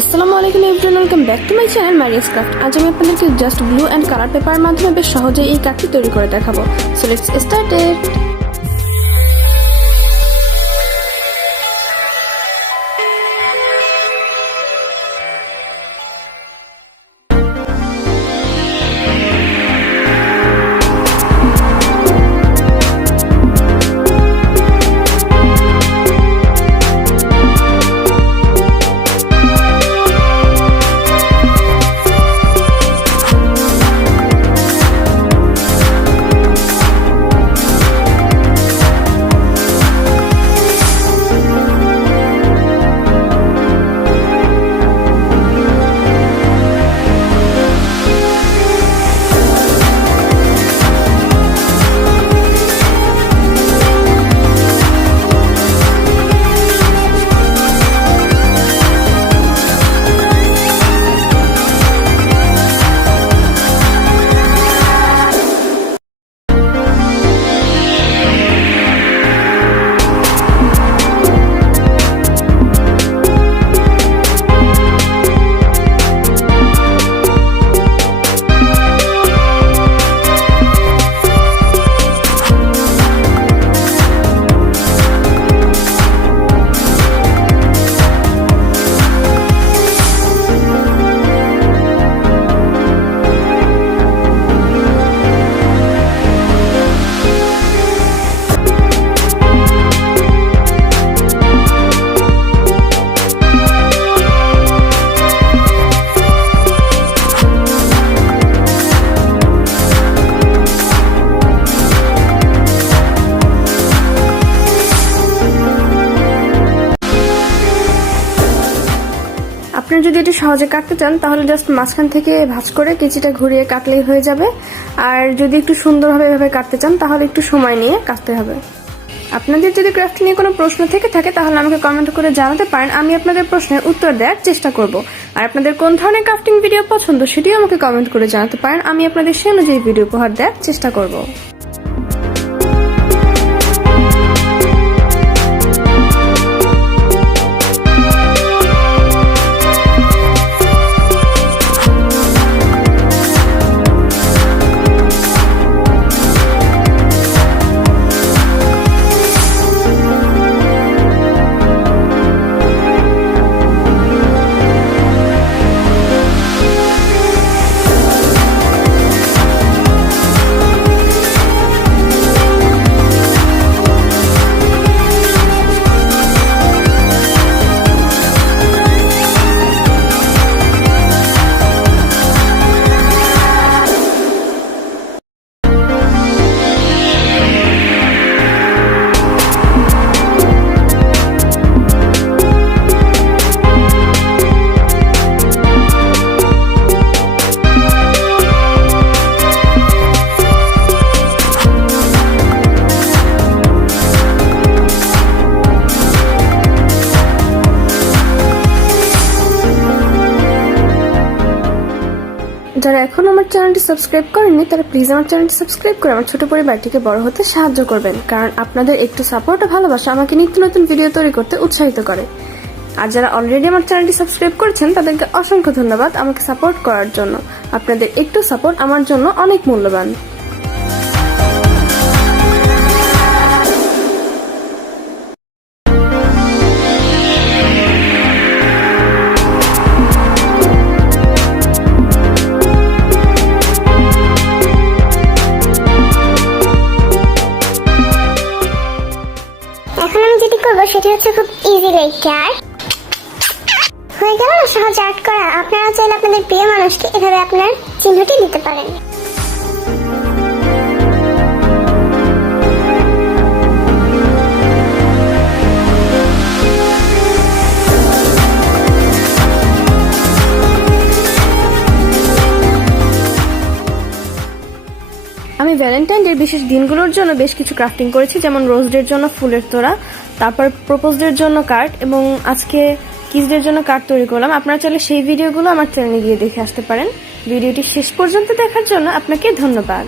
আসসালামুআলাইকুম everyone, welcome back to my channel Maria's craft. আজ আমি আপনাদেরকে জাস্ট গ্লু অ্যান্ড কালার পেপারের মাধ্যমে বেশ সহজেই এই কার্ডটি তৈরি করে দেখাবো। So let's start it. আপনারা যদি এটি সহজে কাটতে চান তাহলে জাস্ট মাঝখান থেকে ভাঁজ করে কেচিটা ঘুরিয়ে কাটলেই হয়ে যাবে। আর যদি একটু সুন্দরভাবে এভাবে কাটতে চান তাহলে একটু সময় নিয়ে কাটতে হবে। আপনাদের যদি ক্রাফট নিয়ে কোনো প্রশ্ন থেকে থাকে তাহলে আমাকে কমেন্ট করে জানাতে পারেন, আমি আপনাদের প্রশ্নের উত্তর দেওয়ার চেষ্টা করব। আর আপনাদের কোন ধরনের ক্রাফটিং ভিডিও পছন্দ সেটিও আমাকে কমেন্ট করে জানাতে পারেন, আমি আপনাদের সেই অনুযায়ী ভিডিও উপহার দেওয়ার চেষ্টা করব। যারা এখন আমার চ্যানেলটি সাবস্ক্রাইব করেননি তারা প্লিজ আমার চ্যানেলটি সাবস্ক্রাইব করে আমার ছোট পরিবারটিকে বড় হতে সাহায্য করবেন, কারণ আপনাদের একটু সাপোর্ট ও ভালোবাসা আমাকে নিত্য নতুন ভিডিও তৈরি করতে উৎসাহিত করে। আর যারা অলরেডি আমার চ্যানেলটি সাবস্ক্রাইব করেছেন তাদেরকে অসংখ্য ধন্যবাদ আমাকে সাপোর্ট করার জন্য। আপনাদের একটু সাপোর্ট আমার জন্য অনেক মূল্যবান। এখন আমি যেটি করবো সেটি হচ্ছে খুব ইজি লাইক আর্ট হয়ে গেল না, সহজ আর্ট করা। আপনারা চাইলে আপনাদের প্রিয় মানুষকে এভাবে আপনার চিহ্নটি দিতে পারেন। আমি ভ্যালেন্টাইন ডের বিশেষ দিনগুলোর জন্য বেশ কিছু ক্রাফটিং করেছি, যেমন রোজ ডের জন্য ফুলের তোড়া, তারপর প্রপোজ ডের জন্য কার্ড এবং আজকে কিস ডের জন্য কার্ড তৈরি করলাম। আপনারা চাইলে সেই ভিডিওগুলো আমার চ্যানেলে গিয়ে দেখে আসতে পারেন। ভিডিওটি শেষ পর্যন্ত দেখার জন্য আপনাকে ধন্যবাদ।